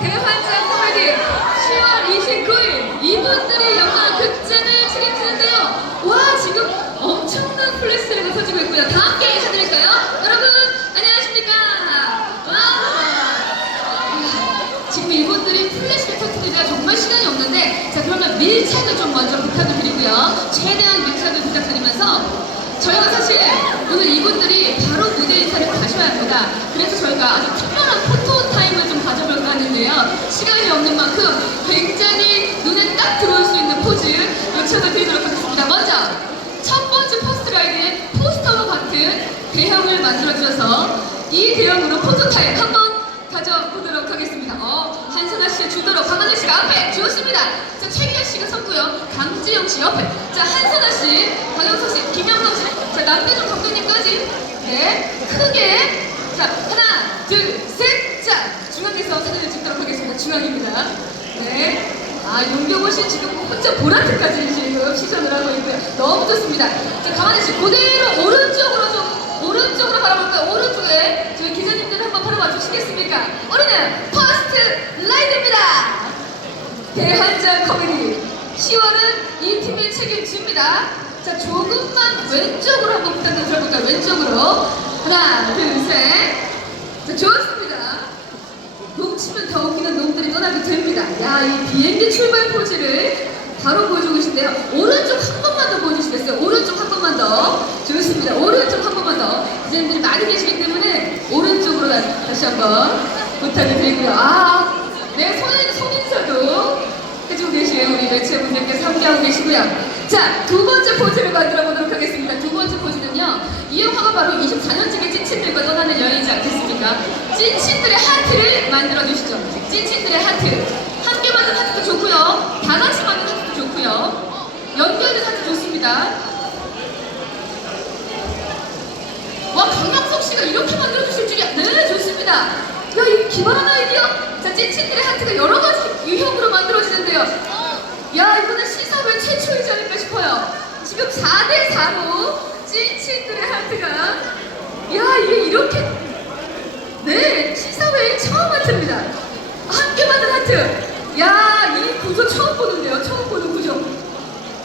대환장 코미디 10월 29일 이분들이 영화 극장을 책임지는데요. 와 지금 엄청난 플래시가 터지고 있고요. 다 함께 인사드릴까요? 여러분 안녕하십니까? 와 지금 이분들이 플래시를 터뜨리기가 정말 시간이 없는데 자 그러면 밀착을 좀 먼저 부탁을 드리고요. 최대한 밀착을 부탁드리면서 저희가 사실 오늘 이분들이 바로 무대 인사를 가셔야 합니다. 그래서 저희가 요청을 드리도록 하겠습니다. 먼저 첫 번째 포스트 라인의 포스터와 같은 대형을 만들어주셔서 이 대형으로 포토 타임 한번 가져보도록 하겠습니다. 어, 한선아 씨의 주도로 강한혜 씨가 앞에 주었습니다. 자, 최기현 씨가 섰고요. 강지영 씨 옆에. 자, 한선아 씨, 강영석 씨, 김영석 씨. 자, 남대중 감독님까지. 네, 크게. 자, 하나, 둘, 셋. 자, 중앙에서 사진을 찍도록 하겠습니다. 중앙입니다. 네. 아, 용경호 씨 지금 혼자 보라트까지 지금 시전을 하고 있고요. 너무 좋습니다. 자, 강한혜 씨, 그대로 오른쪽으로 좀 오른쪽으로 바라볼까요? 오른쪽에 저희 기자님들 한번 바라봐 주시겠습니까? 우리는 퍼스트 라이드입니다. 대환장 코미디 10월은 이 팀이 책임집니다. 자 조금만 왼쪽으로 한번 부탁을 들어볼까요? 왼쪽으로 하나 둘 셋 자 좋습니다. 이 비행기 출발 포즈를 바로 보여주고 계신데요. 오른쪽 한 번만 더 보여주시겠어요? 오른쪽 한 번만 더. 좋습니다. 오른쪽 한 번만 더. 기자님들이 많이 계시기 때문에 오른쪽으로 다, 다시 한번 부탁을 드리고요. 아, 네, 손인, 손인사도 해주고 계신 우리 매체분들께서 함께하고 계시고요. 자, 두 번째 포즈를 만들어 보도록 하겠습니다. 두 번째 포즈는요. 이 영화가 바로 24년째 찐친들과 떠나는 여행이지 않겠습니까? 찐친들의 하트를 만들어 주시죠. 찐친들의 하트. 4단씩 만드는 것도 좋고요. 연기하는 사진 좋습니다. 와, 강명석 씨가 이렇게 만들어주실 줄이야. 네, 좋습니다. 야, 이 기발한 아이디어. 자, 찐친들의 하트가 여러 가지 유형으로 만들어지는데요. 야, 이거는 시사회 최초이지 않을까 싶어요. 지금 4대4로 찐친들의 하트가. 야, 이게 이렇게. 네, 시사회에 처음 하트입니다. 함께 만든 하트.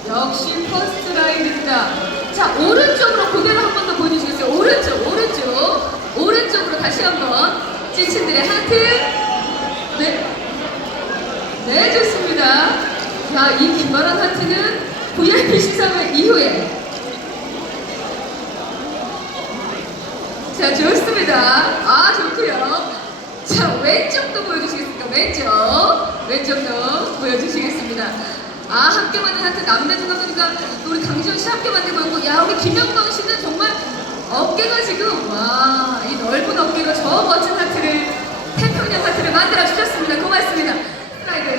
역시 퍼스트 라인입니다. 자, 오른쪽으로 그대로 한번 더 보여주시겠어요? 오른쪽, 오른쪽. 오른쪽으로 다시 한 번. 찐친들의 하트. 네. 네, 좋습니다. 자, 이 기발한 하트는 VIP 시상회 이후에. 자, 좋습니다. 아, 좋고요. 자, 왼쪽도 보여주시겠습니까? 왼쪽. 왼쪽도 보여주시겠습니다. 아, 함께 만든 남대중 감독님과 또 우리 강지원 씨 함께 만들고 있고, 야, 우리 김영광 씨는 정말 어깨가 지금, 와, 이 넓은 어깨로 저 멋진 하트를, 태평양 하트를 만들어 주셨습니다. 고맙습니다. 스트라이크,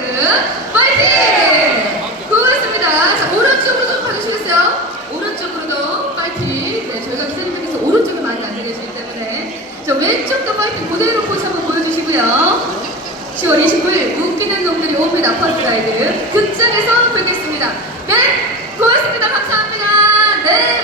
파이팅! 고맙습니다. 자, 오른쪽으로 좀 봐주시겠어요? 오른쪽으로도 파이팅! 네, 저희가 기자님들께서 오른쪽에 많이 앉아 계시기 때문에. 자, 왼쪽도 파이팅 그대로 10월 29일 웃기는 놈들이 옵니다 퍼스라이드 극장에서 뵙겠습니다. 네, 고맙습니다. 감사합니다. 네.